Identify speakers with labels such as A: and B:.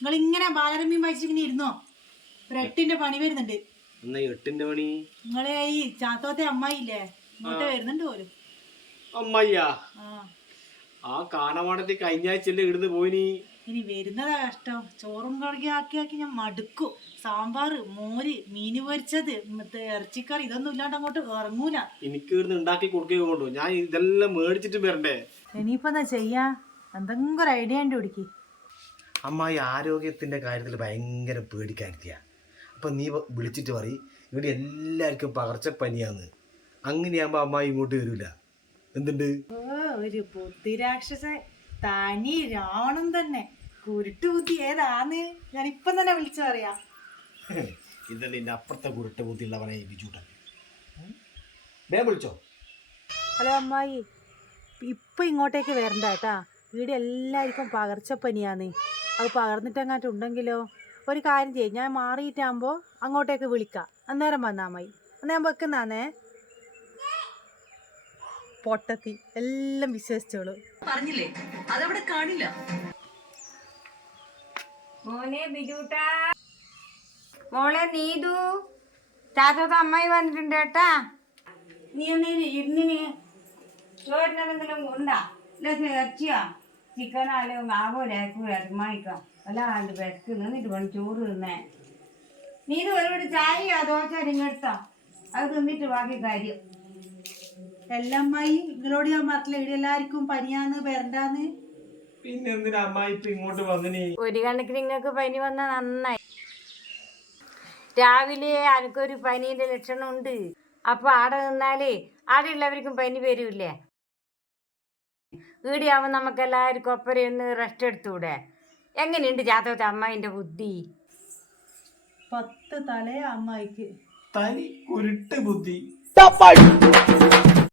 A: നിങ്ങൾ ഇങ്ങനെ ബാലരമ്യം വായിച്ചിങ്ങനെ ഇരുന്നോ? ഒരു 8ന്റെ പണി വരുന്നുണ്ട്.
B: 8ന്റെ പണി?
A: നിങ്ങളെ ഈ ചാത്തോത്തെ അമ്മായില്ലേ, ഇങ്ങോട്ട് വരുന്നുണ്ട് പോലും.
B: അമ്മായിയാ? ആ കാണാവാടത്തി കഴിഞ്ഞ ആഴ്ചല്ലേ ഇടുന്ന് പോയിനി.
A: ഇനി വരുന്നതാ കഷ്ടം. ചോറും കറിയും ആക്കി ആക്കി ഞാൻ മടുക്കും. സാമ്പാറ്, മോര്, മീന് പൊരിച്ചത്, ഇറച്ചിക്കറി, ഇതൊന്നും ഇല്ലാണ്ട് അങ്ങോട്ട് ഇറങ്ങൂല.
B: എനിക്ക് ഇവിടുന്ന് ഉണ്ടാക്കി കൊടുക്കുകയോ കൊണ്ടു. ഞാൻ ഇതെല്ലാം മേടിച്ചിട്ട് വരണ്ടേ?
A: ഇനിയിപ്പോ എന്താ ചെയ്യാ? എന്തെങ്കിലും ഒരു ഐഡിയ പിടിക്ക്.
B: അമ്മായി ആരോഗ്യത്തിന്റെ കാര്യത്തിൽ ഭയങ്കര പേടിക്കാനിരിക്കുക. അപ്പൊ നീ വിളിച്ചിട്ട് പറയും ഇവിടെ എല്ലാവർക്കും പകർച്ചപ്പനിയാന്ന്. അങ്ങനെയാകുമ്പോ അമ്മായി ഇങ്ങോട്ട് വരൂല. എന്തുണ്ട്
A: ഒരു ബുദ്ധിരാക്ഷസ തനി രാവണം തന്നെ. കുരുട്ട് ബുദ്ധി ഏതാന്ന് ഞാൻ ഇപ്പം തന്നെ വിളിച്ചു പറയാം.
B: ഇതല്ലേ എന്റെ അപ്പുറത്തെ കുരുട്ട് ബുദ്ധി ഉള്ളവനെ ബിജൂട്ടൻ. വിളിച്ചോ?
A: ഹലോ അമ്മായി, ഇപ്പൊ ഇങ്ങോട്ടേക്ക് വരണ്ട കേട്ടാ. ഇവിടെ എല്ലാവർക്കും പകർച്ചപ്പനിയാന്ന്. അത് പകർന്നിട്ടെങ്ങാട്ടുണ്ടെങ്കിലോ? ഒരു കാര്യം ചെയ്യും, ഞാൻ മാറിയിട്ടാകുമ്പോ അങ്ങോട്ടേക്ക് വിളിക്കാം. അന്നേരം വന്നാ അമ്മായി. അന്നേരം വെക്കുന്നാന്നേ. പൊട്ടത്തി എല്ലാം വിശ്വസിച്ചോളൂ.
C: പറഞ്ഞില്ലേ അതവിടെ കാണില്ല.
D: മോനെ ബിജൂട്ടാ, മോളെ നീതു, ചാത്തോത്ത അമ്മായി വന്നിട്ടുണ്ട് കേട്ടാ. നീ ഒന്നിന് ഇരുന്നിന് ചോറിനെന്തെങ്കിലും ഉണ്ടാ? ഇറച്ചിയാ ചിക്കനോ അല്ലെങ്കിൽ ആവോ മായിക്കാം. അല്ലാണ്ട് വിശക്ക് നിന്നിട്ട് വേണം ചോറ് തിന്നേ. നീതു ഒരുപാട് ചായയോ ദോശ ഇങ്ങെടുത്താ, അത് തിന്നിട്ട് ബാക്കി കാര്യം.
A: എല്ലമ്മായി, നിങ്ങളോട് ഞാൻ പറഞ്ഞില്ല ഇവിടെ എല്ലാവർക്കും പനിയാന്ന് വരണ്ടാന്ന്.
B: പിന്നെ എന്തിനാ അമ്മായി ഇപ്പൊ ഇങ്ങോട്ട് വന്നിനി?
D: ഒരു കണക്കിന് നിങ്ങൾക്ക് പനി വന്നാൽ നന്നായി. രാവിലെ എനിക്കൊരു പനീന്റെ ലക്ഷണം ഉണ്ട്. അപ്പൊ ആടെ നിന്നാലേ ആടെ ഉള്ളവർക്കും പനി വരൂല്ലേ? ഈടിയാവുമ്പോൾ നമുക്ക് എല്ലാവർക്കും ഒപ്പരയൊന്ന് റെസ്റ്റ് എടുത്തൂടെ? എങ്ങനെയുണ്ട് ജാതകത്തെ അമ്മായിന്റെ ബുദ്ധി?
A: 10 തലേ അമ്മായിക്ക്.
B: തനി കുരുട്ട് ബുദ്ധി.